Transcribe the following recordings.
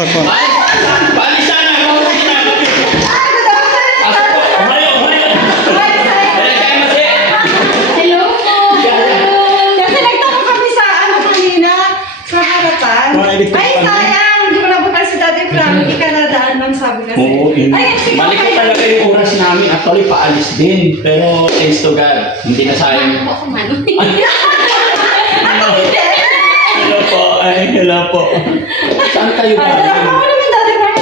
Pasok po. Balik sana! Pasok po! Umayo! Balik kayo masi! Hello po! Kasi nagtapos kami sa ano kanina, sa harapan. Ay, sayang! Hindi ko nabutan si Daddy Frank. Hindi ka nadaan lang sabi kasi. Oo, Ay, sige, balik ko okay. talaga yung oras namin. Actually, paalis din. Pero, thanks to God, hindi na sayang. Ano po kung ano? Hello po. Ay, hello po. Saan kayo Ay, galing? ako naman Daddy Frank.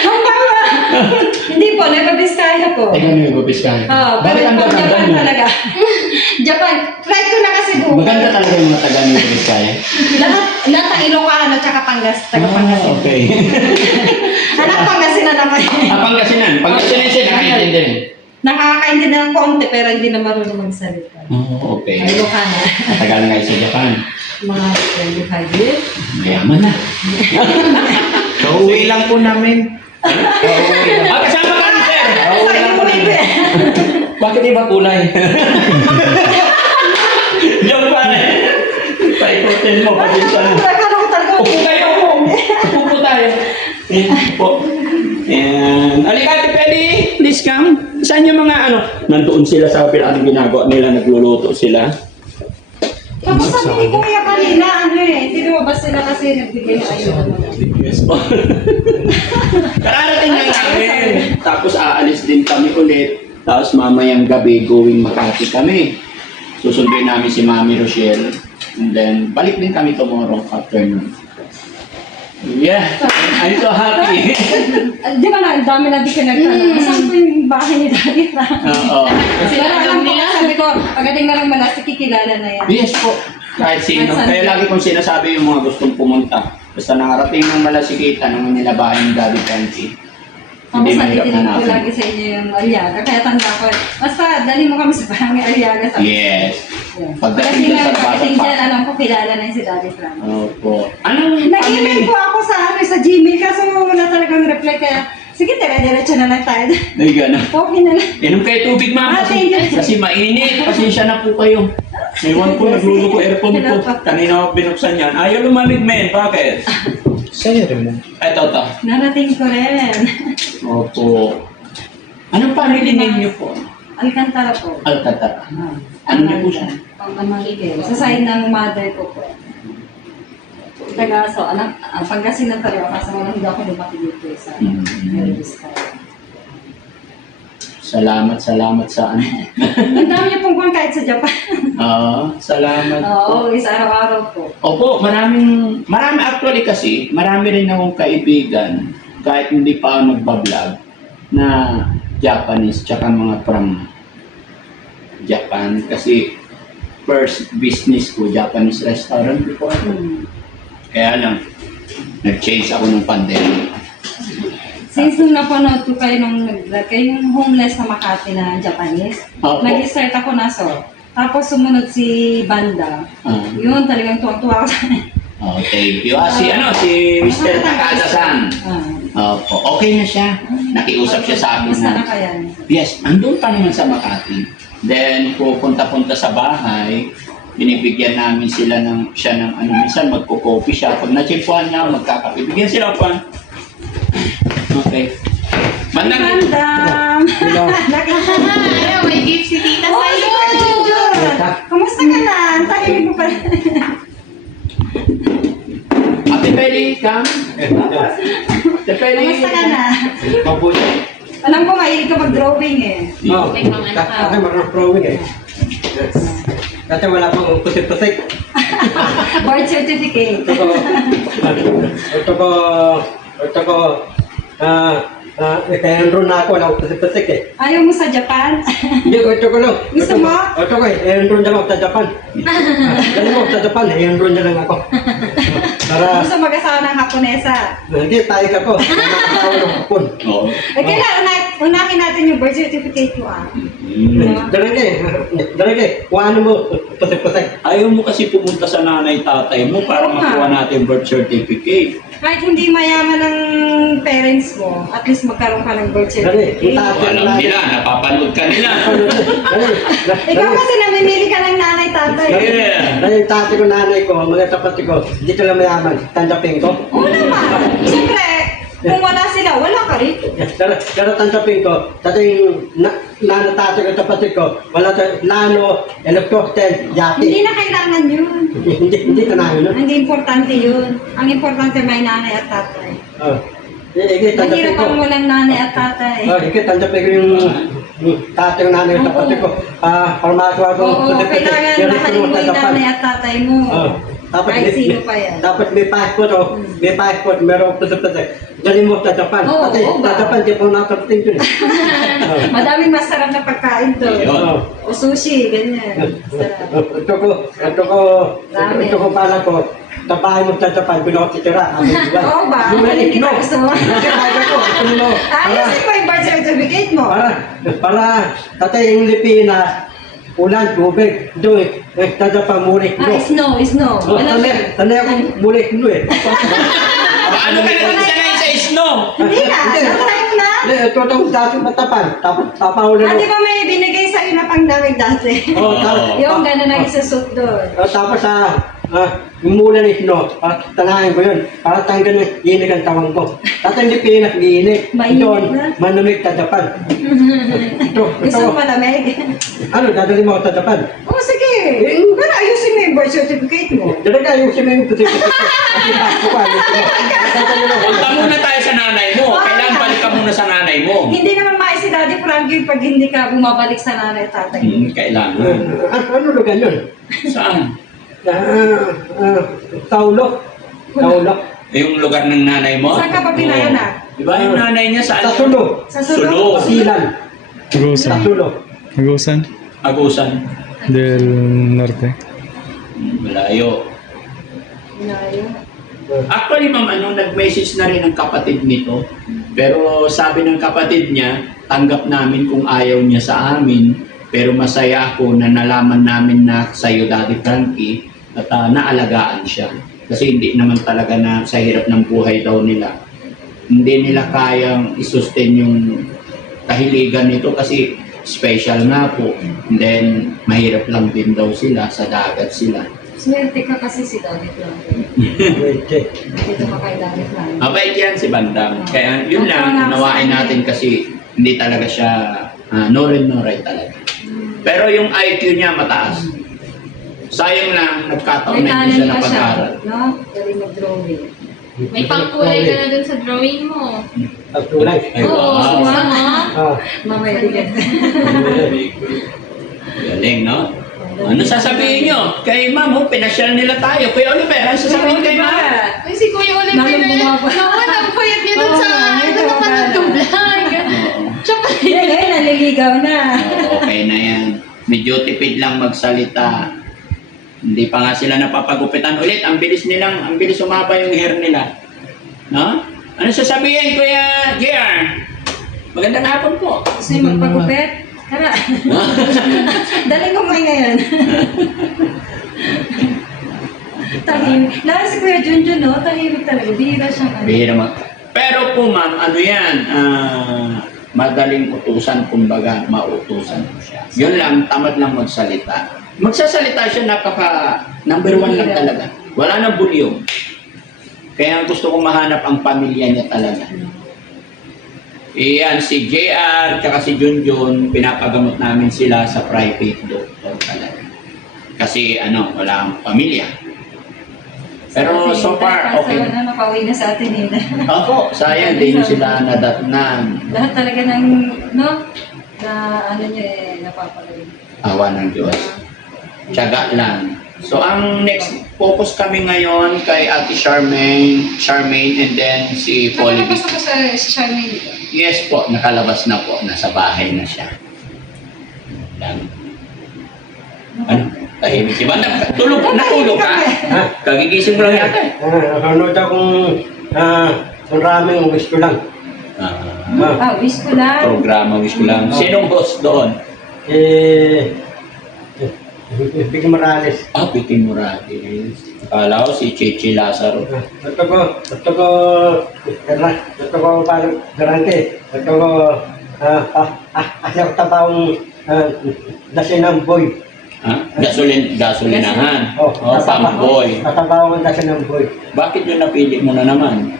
Ang baba. Hindi po, nagpabiskaya po. Ay, kami mag-upis ka. Pero Bakit ang po, ganda Japan mo? talaga. Japan. Try ko na kasi doon. Maganda talaga yung mga taga ng Biskaya. Lahat ng Ilocano at saka taga Pangasinan. Okay. Anak Pangasinan naman. Pangasinan. Pangasinan siya, nakakaintindi rin. Nakakaintindi ng konti pero hindi na marunong magsalita. Oh, okay. Ilocano. Matagal nga sa Japan. Mga 25 years. Mayaman na. Kauwi lang po namin. Kasama ka rin, sir! Sa inuwi ko eh. Bakit iba kulay? Joke pa rin. Paikutin mo, paginsan mo. Akala ko talaga. Upo tayo, upo. Upo po tayo. Upo. And, Alicate, pwede? Please come. Saan yung mga ano? Nandoon sila sa anong ginagawa nila, nagluluto sila. Tapos sabi ni Kuya kanina, ano eh, tinumabas sila kasi nagbigay ayun. Yes po. Kararating lang namin. Tapos aalis din kami ulit. Tapos mamayang gabi going Makati kami. Susunduin namin si Mami Rochelle. And then balik din kami tomorrow afternoon. Yeah, I'm so happy. Di ba na, ang dami na di ka nagtanong. Saan po yung bahay ni Daddy Frank? Oo. Kasi Pero alam alam ko, nila. sabi ko, pagdating na lang malas, kikilala na yan. Yes po. Kahit sino. Kaya lagi kong sinasabi yung mga gustong pumunta. Basta nakarating ng Malasikita nung nilabahin ng Daddy Frankie. Tapos Hindi mahirap natitigil ko hanapin. lagi sa inyo yung Aliaga. Kaya tanda ko, basta dali mo kami sa barangay Aliaga. Yes. Yeah. Pagdating Pagdating dyan sa pagdating bata dyan, pa. alam ko kilala na yung si Daddy Frank. Opo. Anong Nag-email po ako sa sa Gmail kaso wala talagang reply kaya sige, dire-diretso na lang tayo. Ay, gano'n. Okay na lang. Inom kayo tubig, ma'am. Ah, thank you. Kasi mainit. Pasensya na po kayo. Ewan ko, nagluluto aircon ko. Kanina ako binuksan yan. Ayaw lumamig, men. Bakit? Sa'yo rin mo. Ito. Narating ko rin. Opo. Anong family name niyo po? Alcantara po. Alcatara. Ano niyo po siya? Pangamaligay. Sa side ng mother ko po. Tagaso, anak, Pangasinan talaga kasi wala hindi ako lumaki dito sa Mary Vizcaya. Salamat sa ano. Ang dami niyo pong kuwan kahit sa Japan. Salamat po. Oo, is araw-araw po. Opo, marami actually kasi, marami rin akong kaibigan, kahit hindi pa nagbablog, na Japanese, tsaka mga from Japan. Kasi first business ko, Japanese restaurant before. Kaya lang, nag-change ako ng pandemic. Since nung napanood ko kayo nung nag-vlog, kayo yung homeless na Makati na Japanese, Opo. nag-start ako na so. Tapos sumunod si Banda. Yun, talagang tuwang-tuwa ako sa akin. Thank you. Si Mr. Takada-san. Opo, okay na siya. Nakiusap siya sa akin Basta na na, kaya. yes, andun pa naman sa Makati. Then, pupunta-punta sa bahay, binibigyan namin siya ng minsan magko-coffee siya. Pag na-chimpuan niya, magkakape. Bigyan sila pa. Okay. Bandang. Bandang! Ayaw, may gift si tita Oh, sa'yo. Jujur! Kumusta ka na? Ang tahimik mo pa. Ate Peli, come. Ate Peli. Kumusta ka na? Mabuti. Alam ko, mahilig ka mag-drawing eh. Oo. May mga anak Kasi marunong drawing eh. Kasi wala pang pusik-pusik. Birth certificate. Ito ko, kaya enroll na ako, wala akong pusik-pusik eh. Ayaw mo sa Japan? Hindi ko, ito ko lang. Gusto mo? Ito ko, enroll na ako sa Japan. Galing mo sa Japan, enroll na lang ako. Para, Gusto mag-asawa ng Haponesa? hindi, tayo ka po. Nakakasawa ng hapon. Oo. Eh, kailangan unahin natin yung birth certificate mo ah. Darage, kung ano mo, pusik-pusik. Ayaw mo kasi pumunta sa nanay-tatay mo para Oo nga. makuha natin birth certificate. Kahit hindi mayaman ng parents mo, at least magkaroon ka ng birth Dali, certificate. Alam nila, napapanood ka nila. Ikaw kasi namimili ka ng nanay, tatay. Yeah. Dahil tatay ko, nanay ko, mga kapatid ko, hindi ka lang mayaman, tanggapin ko. Oo naman. Siyempre, kung wala sila, wala ka rito. Pero tanggapin ko, tatay yung nana tatay ko, kapatid ko, wala tayo, nano, helicopter, Hindi yate. na kailangan yun. Hindi ka namin, no? Hindi importante yun. Ang importante may nanay at tatay. Oh. Sige, tanggapin ko. Mahirap ang walang nanay at tatay. Oh, sige, tanggapin ko yung tatay ko, nanay ko, kapatid ko. Para makakuha ko. Oo, kailangan mahalin mo yung nanay at tatay mo. Oh. Kahit sino pa yan. Dapat may passport, oh. May passport, meron ko sa patay. Dali mo sa Japan. Oo, Patay, oo ba? sa Japan, di pa nakarating ko. Madaming masarap na pagkain doon. Ayun. O sushi, ganyan. Sarap. Ito ko pala ko. Tapahin mo sa Japan, doon ako titira. Oo ba? Hindi ka gusto mo? Ayusin mo yung birth certificate mo. Para tatay yung Lipinas, ulan, tubig, doon, sa Japan, murik, no. Snow. Wala siya. Sanay akong murik, no eh. Paano ka natin sanay sa snow? Hindi na. Natry mo na. Ito itong dati matapan, tapos papahulan Di ba may binigay sa'yo na pangdamig dati? Yung gano'n na isusot doon. Tapos yung mula ng snow, tanahin ko yun, para tanggal ng inig ang tawang ko. Tapos hindi pinak, iinit. Mainit Doon, na? manamig sa Japan. Gusto mo malamig? Ano, dadali mo ako sa Japan? Oo, sige. Pero ayusin mo yung birth certificate mo. Dali ka, yung sinayin ko dito. Kasi pasko ka, Punta muna tayo sa nanay mo. Kailangan balik ka muna sa nanay mo. Hindi naman mais si Daddy Frankie pag hindi ka bumabalik sa nanay at tatay. Kailangan. Ano lugar yun? Saan? Taulo. Taulo. Yung lugar ng nanay mo? Saan ka ba pinanganak? Di ba yung nanay niya saan? Sa Sulo. Sa Sulo. Sulo? Pasilan. Sa Agusan. Sulo. Agusan Agusan. del Norte. Malayo. Layo. Actually, ma'am, nag-message na rin ang kapatid nito. Pero sabi ng kapatid niya, tanggap namin kung ayaw niya sa amin. Pero masaya ako na nalaman namin na sa'yo, Daddy Frankie, at naalagaan siya. Kasi hindi naman talaga na sa hirap ng buhay daw nila. Hindi nila kayang isustain yung kahiligan nito kasi special nga po. And then, mahirap lang din daw sila, sa dagat sila. Swerte ka kasi si Daddy Frankie. Dito ka kay Daddy Frankie. Mabait yan si Bandam. Kaya yun lang, nawain natin kasi hindi talaga siya no right talaga. Pero yung IQ niya mataas. Sayang lang, nagkataon May na hindi talent siya pa siya. napag-aral. No? Galing mag-drawing. May pangkulay ka na dun sa drawing mo. Ang tulay. Ay, Oo, wow. mama. Mamaya bigyan. Galing, no? Ano sasabihin nyo? Kay ma'am, pinasyal nila tayo. Kuya Oliver, ano sasabihin kay ma'am? Ay, si Kuya Oliver Nalang na yan. bumaba. Nawan, ang puyat niya dun Oo, sa, may dun bumaba. napanood kong vlog. Tsaka, Ngayon, naliligaw na. Okay na yan. Medyo tipid lang magsalita. Hindi pa nga sila napapagupitan ulit. Ang bilis umaba yung hair nila. No? Ano sasabihin, Kuya JR? Magandang hapon po. Gusto niyo magpagupit? Tara. Daling kumain ngayon. Tahimik. Lalo si Kuya Junjun, no? Tahimik talaga. Bihira siyang ano. Bihira mo. Pero po ma'am, ano yan, madaling utusan, kumbaga, mautusan mo siya. Yun lang, tamad lang magsalita. Magsasalita siya, number one lang talaga. Wala nang bulyong. Kaya gusto kong mahanap ang pamilya niya talaga. Iyan, si JR, tsaka si Junjun, pinapagamot namin sila sa private doctor talaga. Kasi wala ang pamilya. Pero so far, okay. Na napauwi na sa atin nila. Opo, sayang, hindi nyo sila nadatnan. Lahat talaga ng, no? Na ano niya napapagaling. Awa ng Diyos. Tiyaga lang. So, ang next focus kami ngayon kay Ate Charmaine, and then si Polly. Nakalabas ako sa Charmaine, di ba? Yes po, nakalabas na po. Nasa bahay na siya. Yan. Ano? Tahimik si Banda. Natulog ka? Kagigising mo lang yata. Nanonood akong maraming wish ko lang. Wish ko lang. Programa, wish ko lang. Sinong host doon? Big Morales. Piting Morales. Akala ko si Chichi Lazaro. Ito ko, parang garante. Ito ko, asya tabaong dasinang boy. Ha? Gasolinahan. Oh, pamboy. Tabaong dasinang boy. Bakit yun napili mo na naman?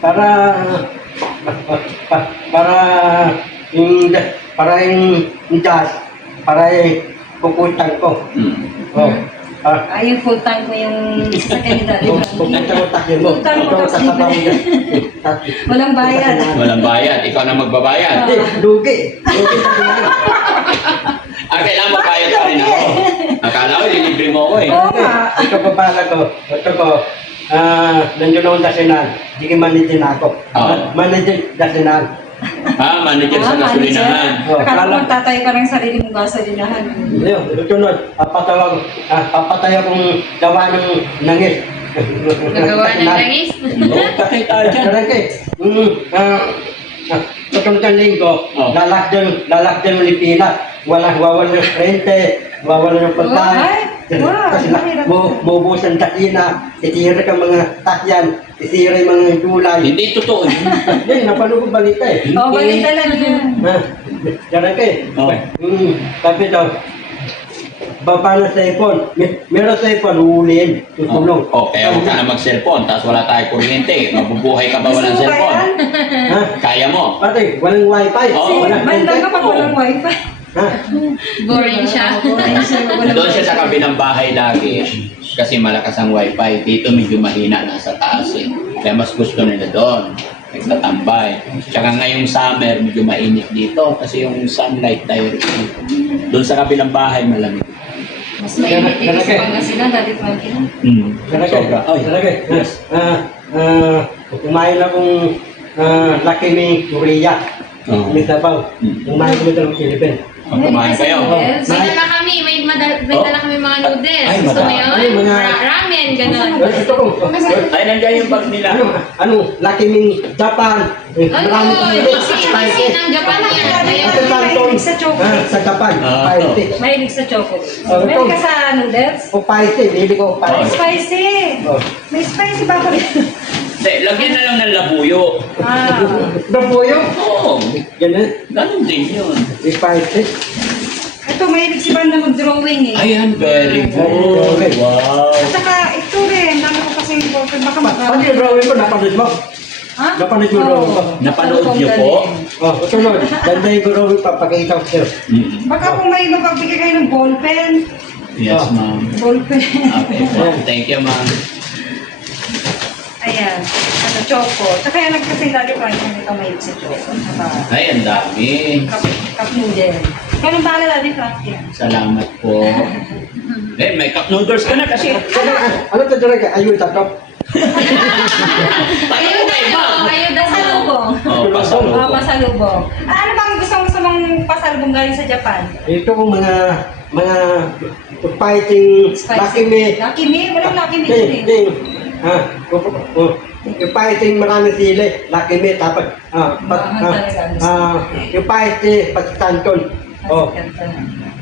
Para yung jazz, para yung pupuntan ko. Oh. Ay, yung full time mo yung sasakyan ni Daddy Frankie. Pupuntan ko takyan mo. Full time mo Ito, kasi tatabawang jazz. Walang bayad. Walang bayad. Ikaw na magbabayad. Hindi, lugi. Lugi sa pinag. Kailangan magbayad pa rin ako. Akala ko, ililibre mo ako eh. Oo nga. Ito ko pala ko. Ito ko. Nandiyon akong dasinan. Hindi ko manager na ako. Oo. Manager dasinan. Manager sa gasolinahan. Akala mo tatay ka ng sarili mong gasolinahan. Ayun, sunod. Papatay akong gawa ng nangis. Nagawa ng langis. Patay tayo dyan. Karangke. Tutungkan linggo, Oh. lalakdan ng Pilipinas. Wawala ng rente, wawala ng pagkain. Kasi bubusan dakina, itira ka mga takyan, itira yung mga gulay. Hindi totoo yun. Hindi, napanood ko balita eh. Oo, balita lang yun. Karangke. Oh. Sabi daw, baba ng cellphone. Meron cellphone, uulin. Tutulong. Kaya huwag ka na mag-cellphone, tapos wala tayo kuryente. Mabubuhay ka ba walang Gusto mo ba cellphone? yan? Ha? Kaya mo. Pati, walang wifi. Oo. Walang Bandang ka internet. pag walang wifi. Ha? Boring siya. Doon siya sa kabilang bahay lagi. Kasi malakas ang wifi. Dito medyo mahina, nasa taas eh. Kaya mas gusto nila doon. Nagtatambay. Tsaka ngayong summer, medyo mainit dito. Kasi yung sunlight directly. Doon sa kabilang bahay, malamig. Mas mainit dito sa Pangasinan, Daddy Frankie. Talaga. Sobra. Talaga. Kumain akong Lucky Me Korea. Oo. May sabaw. Kumain ko dito ng Philippines. Kumain kayo. May dala kami, may dala kami mga noodles. Ay, Gusto mo madami. yun? Mga- Ramen, gano'n. Ito ko. Ay, nandiyan yung bag nila. Ano? Lucky Me Japan. Marami kong Easy ng Japan yan. Sa Canton. Sa chocolate. Sa Japan. Ah. Spicy. Mahilig sa chocolate. Oh, Meron ito. ka sa noodles? O spicy. Bili ko spicy. Spicy! Oh. May spicy ba ako dito? Hindi, lagyan na lang ng labuyo. Nabuyo. Oo. Ganun. Ganun din yun. Spicy. Ito, mahilig si Banda mag-drawing eh. Ayan, very good. Wow. At saka, ito rin. Dami ko kasi yung ballpen. Baka Pati yung drawing ko, napanood mo. Ha? Napanood mo yung drawing ko. Napanood niyo po? Oh, sunod. Ganda yung drawing pa. Pakita ko sa'yo. Baka kung may magbibigay kayo ng ballpen. Yes, ma'am. Ballpen. Okay po. Thank you, ma'am. Ayan. Ano, choco. Tsaka yan nagkasing Daddy Frankie nito mahilig sa choco. Saka, Ay, ang dami. cup noodle. Ganun ba na Daddy Frankie? Salamat po. May cup noodles ka na kasi. Ano ito talaga? Ayun, tatap. Ayun na yun. Ayun na sa lubong. Oh, pasalubong. Pasalubong. Ano bang gusto mong pasalubong galing sa Japan? Ito kong mga fighting Lucky Me. Lucky Me? Walang Lucky Me Ding, din eh. ding. Yung fighting maraming sili. Lucky Me. Tapos, yung fighting Canton. Oh,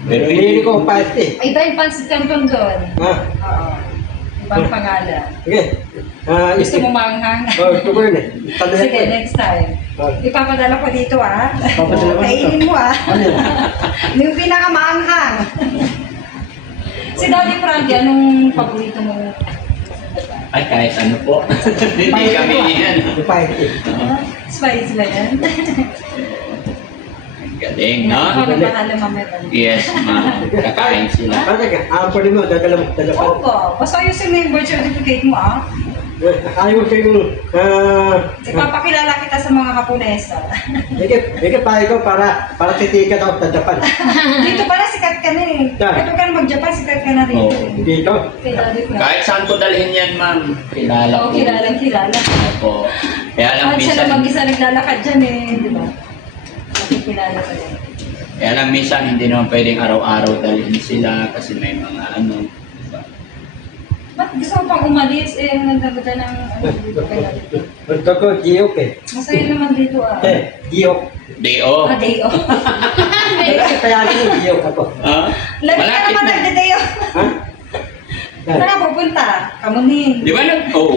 Pero hindi ko fighting. Ay, dahil pansit canton doon. Ha? Oo. Ibang pangalan. Sige. Gusto mo manghang? Oh, ito ko yun eh. Tanda Sige, ko eh. next time. Oh. Ipapadala ko dito ah. Papadala mo dito. Kainin mo ah. Ano yun? Yung pinakamaanghang. Si Daddy Frankie, anong paborito mo? Ay, kahit ano po. Hindi kami yan. Yung fighting. Spice ba yan? Galing, no? Ako na bahala mamaya. Yes, ma'am. Kakain sila. Ano mo, dadala mo sa Japan. Oo, basta ayusin mo yung birth certificate mo ah. Ayaw ko yung, Ipapakilala kita sa mga Haponesa. Ika tayo ko para titikat ako sa Japan. Dito pala sikat ka na eh. Kahit ka na mag-Japan, sikat ka na rito Oo. eh. Dito. Kay Daddy Frankie. Kahit saan ko dalhin yan, ma'am. Kilala Oo, ko. kilala. Opo. Kaya lang Kahit siya lang minsan, mag-isa naglalakad dyan eh, di ba? Kilala ka yan. kaya lang minsan hindi naman pwedeng araw-araw dalhin sila kasi may mga ano. Diba? Ba't gusto mo pang umalis? Eh, ang nagdagda ng ano dito kay Daddy. Gusto ko, Giyok eh. Masaya naman dito ah. Giyok. Day off. Day off. Kaya ganun, Giyok ako. Ah? Lagi ka Malapit naman na. nagde-day off. Ha? Saan ka pupunta? Kamuning. Di ba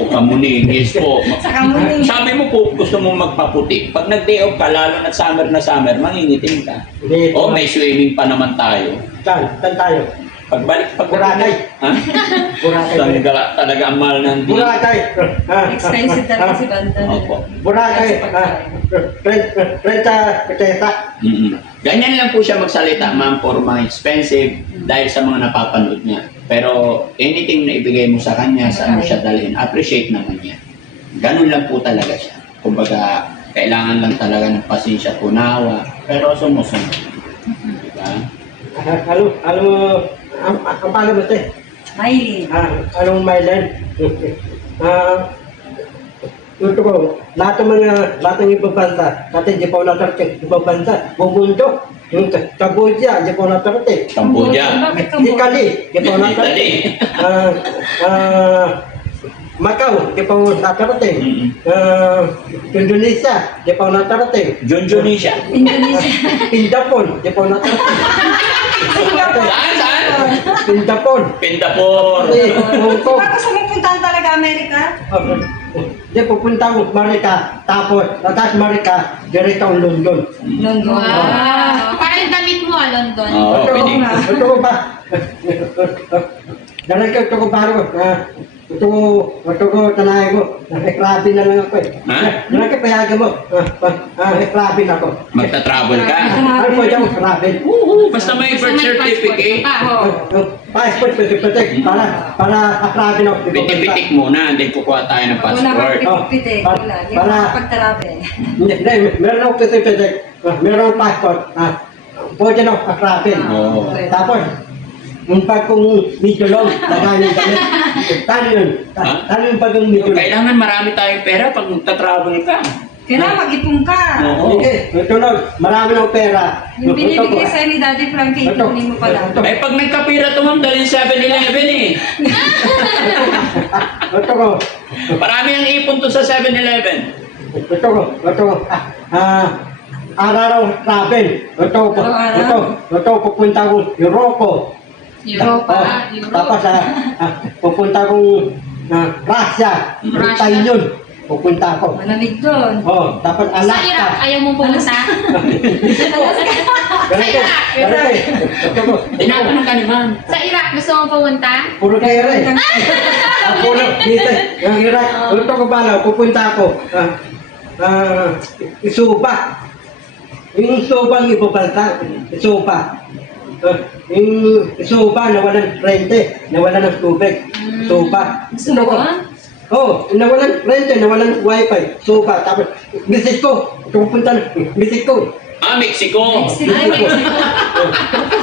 kamuning, yes po. Sa Kamuning. Sabi mo po, gusto mo magpaputi. Pag nag-day off ka, lalo na summer, mangingitim ka. Hindi. Oh, may swimming pa naman tayo. Saan tayo? Pagbalik. Boracay. Ha? Boracay. Talaga ang mahal ng di. Boracay. Expensive talaga si Banda. Opo. Boracay. Renta, Tesa. Ganyan lang po siya magsalita, ma'am, for mga expensive dahil sa mga napapanood niya. Pero anything na ibigay mo sa kanya, saan mo siya dalhin, appreciate naman niya. Ganun lang po talaga siya. Kumbaga, kailangan lang talaga ng pasensya, punawa, pero sumusunod. Diba? Ang paano mo, te? Maylin. Anong Mylan? Ito ko, lahat ng ibang bansa, natin di pa natarating ibang bansa, bumundo, yung Cambodia, di pa natarating. Cambodia. Bakit Cambodia? Italy, di pa natarating. Macau, di pa natarating. Indonesia, di pa natarating. Indonesia. Indonesia. Japon, di pa natarating. Saan? Japon. Pindapor. Hong Kong. Bakit gusto mong puntahan talaga Amerika? Di pupunta ko Marika, tapos Marika, diretso ang London. London. Wow. Parang yung damit mo, London. Oo, pwede. Ito ko ba? Ito ko ba? Ito ko tanay mo. Grabe na lang ako eh. Ha? Payagan mo. Grabe na ako. Magta-travel ka. Ano po yung grabe? Basta may Basta birth may passport certificate. ka. Passport, pwede. Para grabe na ako. Bitik-bitik muna, then kukuha tayo ng Wala passport. kang pitik-pitik. Wala. Hindi Para- ka pag-travel. Hindi, meron ako kasi meron akong passport. Pwede na ako grabe. Oo. Tapos, yung pag kung medyo long, lagayin kami. Tano yun. Tano yung pag yung medyo long. Kailangan marami tayong pera pag magta-travel ka. Kailangan mag-ipon ka. Oo. Hindi, ito lang. Marami ng pera. Yung binibigay sa'yo ni Daddy Frankie, ipunin mo pala. Eh pag nagkapira to ma'am, dalhin 7-Eleven eh. Ito ko. Marami ang ipon to sa 7-Eleven. Ito ko. Araw travel. Ito, pupunta ko Europa. Europa. Tapos, pupunta ko Russia. Russia. Yun. Pupunta ako. Malamig doon. Tapos Sa Iraq, Alaska. ayaw mong pumunta? Tinatanong ka ni ma'am. Sa Iraq, gusto mong pumunta? Puro kere. Puro, yung Iraq. Ito ko bala, pupunta ako. Isuba. Yung Isuba ang ibabalta. Isuba. Yung Isuba, nawalan rente, nawalan ng tubig. Isuba. Gusto mo ba? Nawalan rente, nawalan wifi. Isuba. Tapos, visit ko. Pupunta na, visit ko. Mexico.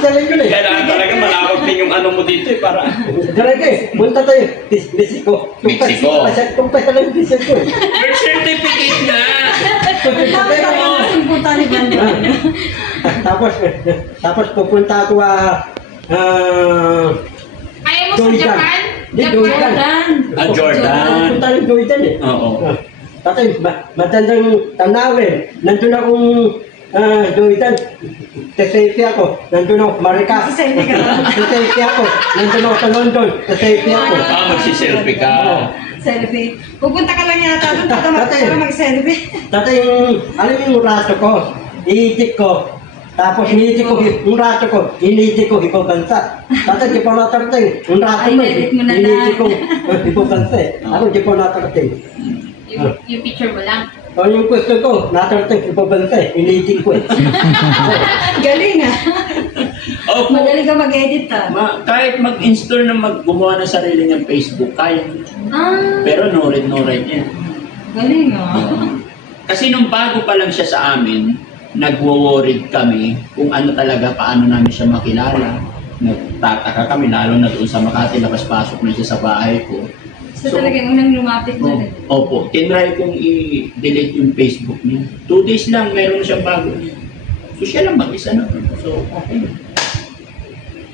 Sabi ko na eh. Kailangan talaga malawag din yung ano mo dito eh, para... Talaga eh, punta tayo, Mexico. Mexico. Tumpay ka lang Mexico. Birth certificate na! Tama ka yung punta ni Banda. Tapos pupunta ako Ayaw mo sa Jordan. Japan? Di, Jordan. Jordan. Pupunta ng Jordan eh. Oo. Tatay, matandang tanawin. Nandun akong Jordan. Sa ako. Nandun ako, Marika. Sa-selfie ka ba? Sa ako. Nandun ako sa London. Sa ako. Magsiselfie ka. Selfie. Pupunta ka lang yata doon para mag-selfie. Tatay, alam mo yung rato ko, iitik ko. Tapos iniitik ko, yung rato ko, iniitik ko, ibang bansa. Tatay, di pa natarating. Yung rato ko, Ay, edit mo na lang. iniitik ko, ibang bansa eh. Ako, di pa natarating. Yung picture mo lang. Yung gusto ko, natarating, ibang bansa eh. Iniitik ko eh. Galing ah. Opo. Madali ka mag-edit ah. Kahit mag-install na gumawa ng sarili niyang Facebook, kaya. Pero no read yan. Galing ah. Kasi nung bago pa lang siya sa amin, nagwo-worried kami kung ano talaga, paano namin siya makilala. Nagtataka kami, lalo na doon sa Makati, labas-pasok na siya sa bahay ko. So talaga yung unang lumapit na rin. Opo, tinry kong i-delete yung Facebook niya. 2 days lang, meron siyang bago niya. So siya lang mag-isa na. So, okay.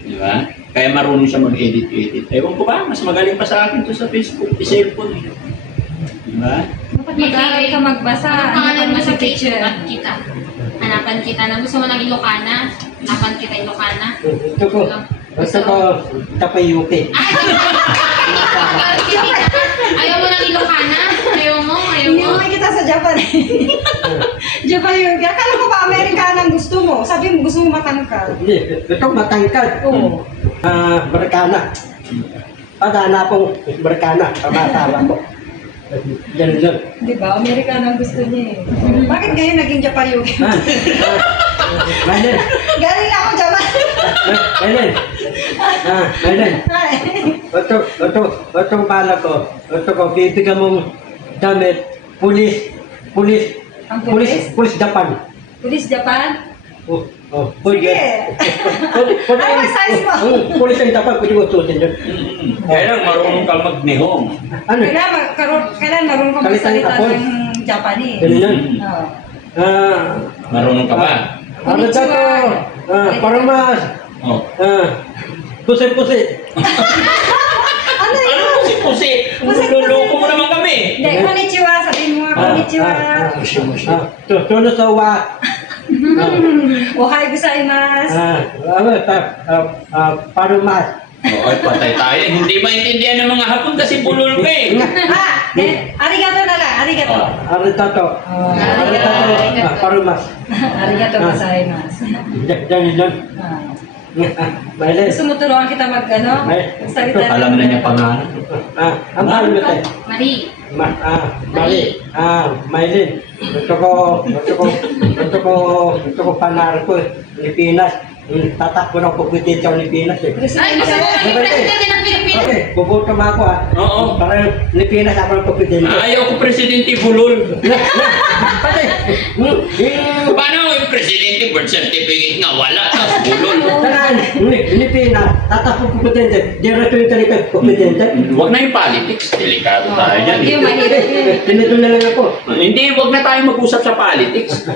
Di ba? Kaya marunong siya mag-edit-edit. Ewan ko ba, mas magaling pa sa akin to sa Facebook, cellphone. Diba? Dapat mag-aaral ka magbasa. Anong pangalan mo sa picture? Facebook at kita? Hanapan kita na. Gusto mo ng Ilocana? Hanapan kita Ilocana? Gusto ko Tapayuki. Ayaw mo ng Ilocana? Ayaw mo? Ayaw mo? Inuwi kita sa Japan. Japan yun. Akala ko ba Amerikana ang gusto mo? Sabi mo gusto mo matangkal. Hindi, gusto ko matangkad. Oo. Barkana. Pagana pong Barkana, pamasawa ko. Yan yun. Di ba? Amerikana ang gusto niya eh. Bakit ngayon naging Japan yun? Maylin, Galing na ako Japan. Maylin. Maylin. Otong bala ko. Bibigyan mong damit. Pulis Ang pulis? Japan. Pulis Japan? Sige. Ano ba size mo? Pulis ang Japan, pwede mo suotin yun. Kaya lang marunong ka magnihong. Ano? Kailan marunong ka magsalita ng Japanese? Ganun yun. Oo. Marunong ka ba? Ano dato? Paramas. Oh. Pusi. Ano yun? Ano pusi-pusi? Luloko mo naman kami. Hindi, konnichiwa. Sabihin mo nga, konnichiwa. Tuno sa wa. Ohay gozaimasu. Parumas. Oo, ay patay tayo. Hindi maintindihan ng mga Hapon kasi bulol ka eh. Arigato na lang, arigato. Ano dato? Parumas. Arigato gozaimasu. Yan. Maylin. Gusto mo turuan kita mag-ano? Magsalita. Alam na niya pangalan. Ang palo mo tayo. Marie. Mali. Maylin. Gusto ko panaro ko. Pilipinas. Tatakbo ng pagbitin sa Pilipinas eh. Ay, gusto mo maging presidente ng Pilipinas? Okay, bubuto mo ako ah. Oo. Para Pilipinas ako ng pagbitin. Ayaw ko presidente bulol. Pati. Paano yung presidente birth certificate nga wala tapos bulol? Saan? Pilipinas. Tatakbo ng pagbitin. Diretso yung talita pagbitin. Huwag na yung politics. Delikado tayo dyan. Yung mahirap yun. Pinito na lang ako. Hindi, huwag na tayo mag-usap sa politics.